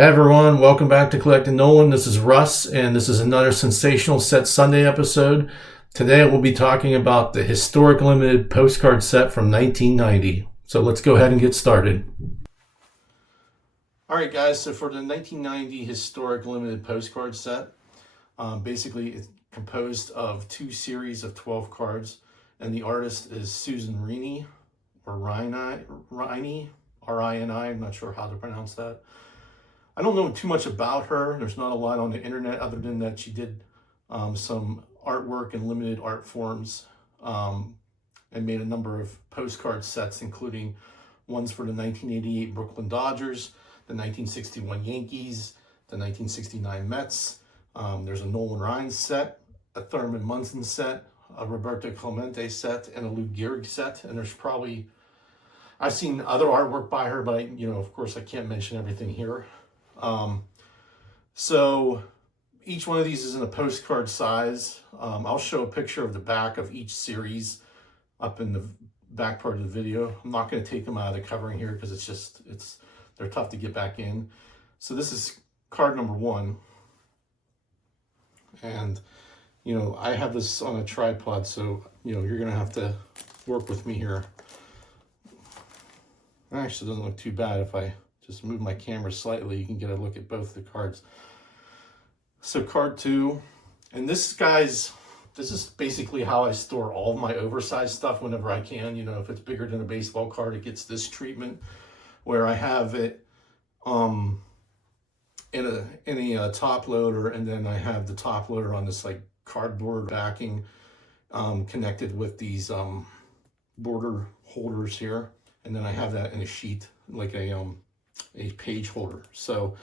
Hey everyone, welcome back to Collecting Nolan. This is Russ, and this is another Sensational Set Sunday episode. Today we'll be talking about the Historic Limited Postcard set from 1990. So let's go ahead and get started. Alright guys, so for the 1990 Historic Limited Postcard set, basically it's composed of two series of 12 cards, and the artist is Susan Rini, or Rini, R-I-N-I, I'm not sure how to pronounce that. I don't know too much about her. There's not a lot on the internet other than that she did some artwork in limited art forms and made a number of postcard sets, including ones for the 1988 Brooklyn Dodgers, the 1961 Yankees, the 1969 Mets. There's a Nolan Ryan set, a Thurman Munson set, a Roberto Clemente set, and a Lou Gehrig set. And there's probably, I've seen other artwork by her, but of course I can't mention everything here. So each one of these is in a postcard size. I'll show a picture of the back of each series up in the back part of the video. I'm not going to take them out of the covering here because they're tough to get back in. So this is card number 1. And, I have this on a tripod, so, you're going to have to work with me here. It actually doesn't look too bad if I just move my camera slightly. You can get a look at both the cards. So card 2, and this is basically how I store all of my oversized stuff whenever I can. If it's bigger than a baseball card, it gets this treatment where I have it in a top loader, and then I have the top loader on this like cardboard backing connected with these border holders here, and then I have that in a sheet like a page holder. So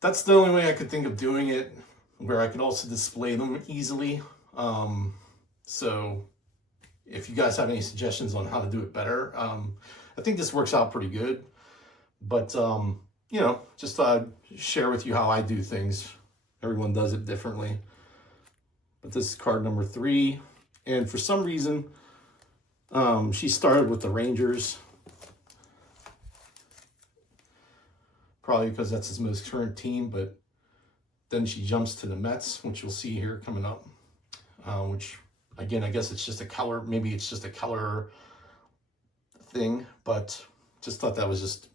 that's the only way I could think of doing it, where I could also display them easily. So if you guys have any suggestions on how to do it better, I think this works out pretty good. But just thought I'd share with you how I do things. Everyone does it differently. But this is card number 3, and for some reason she started with the Rangers. Probably because that's his most current team, but then she jumps to the Mets, which you'll see here coming up, which again, I guess it's just a color, maybe it's just a color thing, but just thought that was just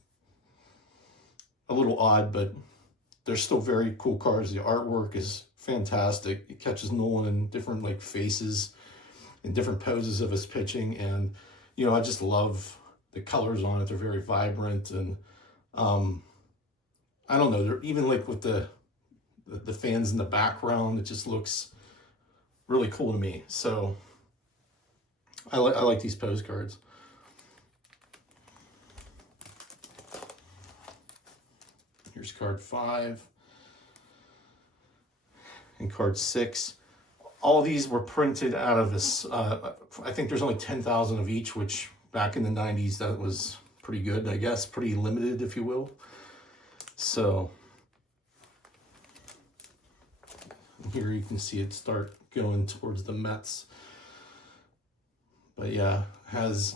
a little odd, but they're still very cool cards. The artwork is fantastic. It catches Nolan in different like faces and different poses of his pitching, and I just love the colors on it. They're very vibrant, and I don't know, they're even like with the fans in the background, it just looks really cool to me. So I like these postcards. Here's card 5 and card 6. All these were printed out of this. I think there's only 10,000 of each, which back in the 90s, that was pretty good, I guess, pretty limited, if you will. So here you can see it start going towards the Mets. But yeah, and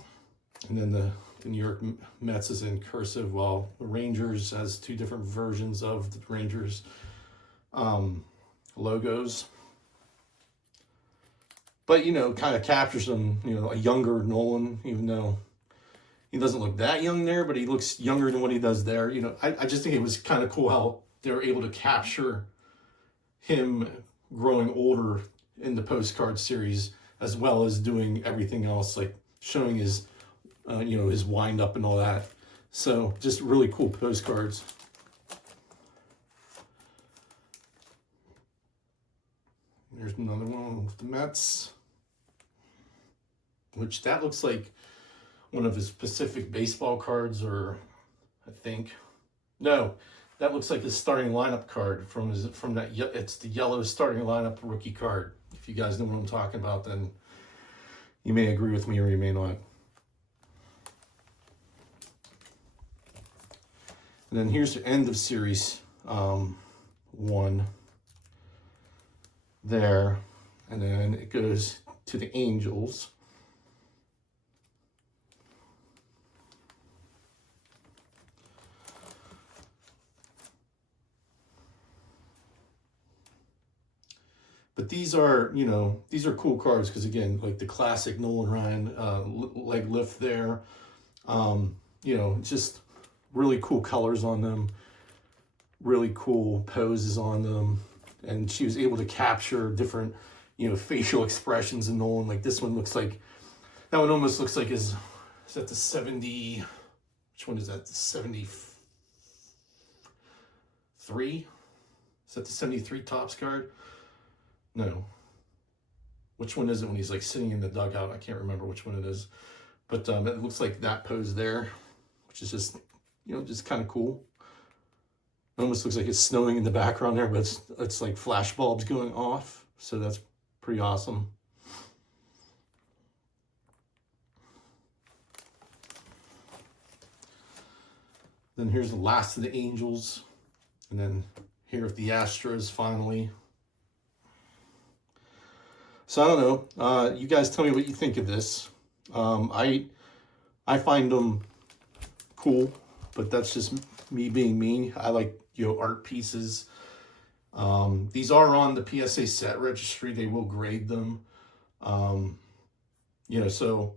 then the New York Mets is in cursive, while the Rangers has two different versions of the Rangers logos. But kind of captures them, a younger Nolan, even though he doesn't look that young there, but he looks younger than what he does there. I just think it was kind of cool how they were able to capture him growing older in the postcard series, as well as doing everything else, like showing his, his wind up and all that. So just really cool postcards. There's another one with the Mets, which that looks like one of his Pacific baseball cards, or no, that looks like his starting lineup card from that. It's the yellow starting lineup rookie card. If you guys know what I'm talking about, then you may agree with me or you may not. And then here's the end of series 1 there, and then it goes to the Angels. But these are, you know, these are cool cards because, again, like the classic Nolan Ryan leg lift there. You know, just really cool colors on them, really cool poses on them. And she was able to capture different, you know, facial expressions in Nolan. Like this one looks like, that one almost looks like is that the 70, which one is that? The 73? Is that the 73 Topps card? No. Which one is it when he's like sitting in the dugout? I can't remember which one it is. But it looks like that pose there, which is just, you know, just kind of cool. It almost looks like it's snowing in the background there, but it's like flash bulbs going off. So that's pretty awesome. Then here's the last of the Angels. And then here with the Astros finally. So I don't know. You guys tell me what you think of this. I find them cool, but that's just me being me. I like, you know, art pieces. These are on the PSA set registry. They will grade them. You know, so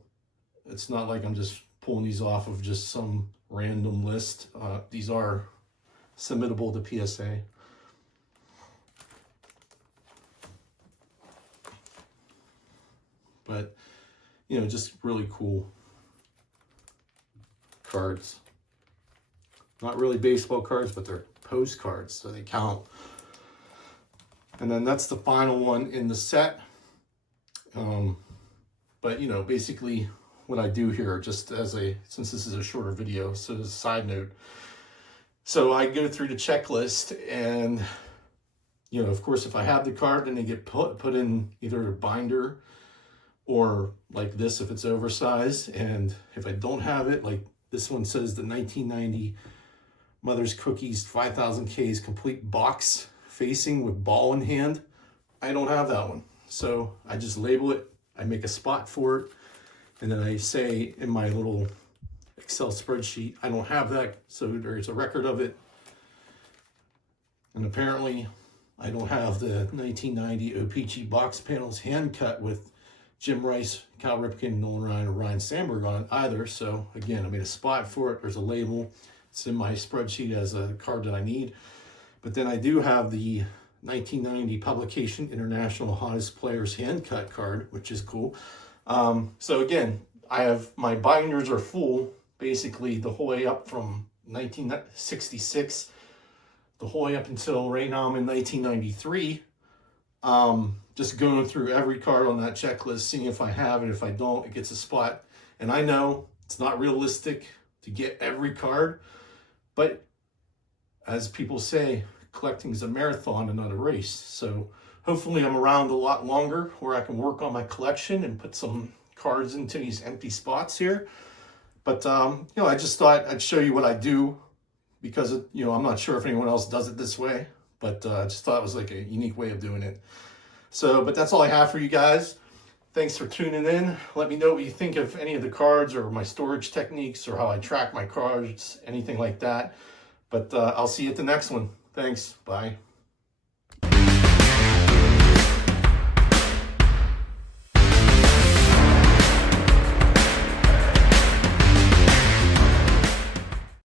it's not like I'm just pulling these off of just some random list. These are submittable to PSA. But, you know, just really cool cards. Not really baseball cards, but they're postcards, so they count. And then that's the final one in the set. But, you know, basically what I do here, just as since this is a shorter video, so as a side note. So I go through the checklist and, you know, of course, if I have the card, then they get put in either a binder or like this if it's oversized. And if I don't have it, like this one says the 1990 Mother's Cookies 5000 Ks complete box facing with ball in hand. I don't have that one. So I just label it, I make a spot for it, and then I say in my little Excel spreadsheet, I don't have that, so there's a record of it. And apparently I don't have the 1990 O-Pee-Chee box panels hand cut with Jim Rice, Cal Ripken, Nolan Ryan, or Ryan Sandberg on it either. So again, I made a spot for it. There's a label. It's in my spreadsheet as a card that I need. But then I do have the 1990 Publication International Hottest Players hand cut card, which is cool. So again, I have, my binders are full basically the whole way up from 1966, the whole way up until right now I'm in 1993. Just going through every card on that checklist, seeing if I have it. If I don't, it gets a spot. And I know it's not realistic to get every card, but as people say, collecting is a marathon and not a race. So hopefully I'm around a lot longer where I can work on my collection and put some cards into these empty spots here. But, you know, I just thought I'd show you what I do because, you know, I'm not sure if anyone else does it this way, but I just thought it was like a unique way of doing it. So, but that's all I have for you guys. Thanks for tuning in. Let me know what you think of any of the cards or my storage techniques or how I track my cards, anything like that. But I'll see you at the next one. Thanks. Bye.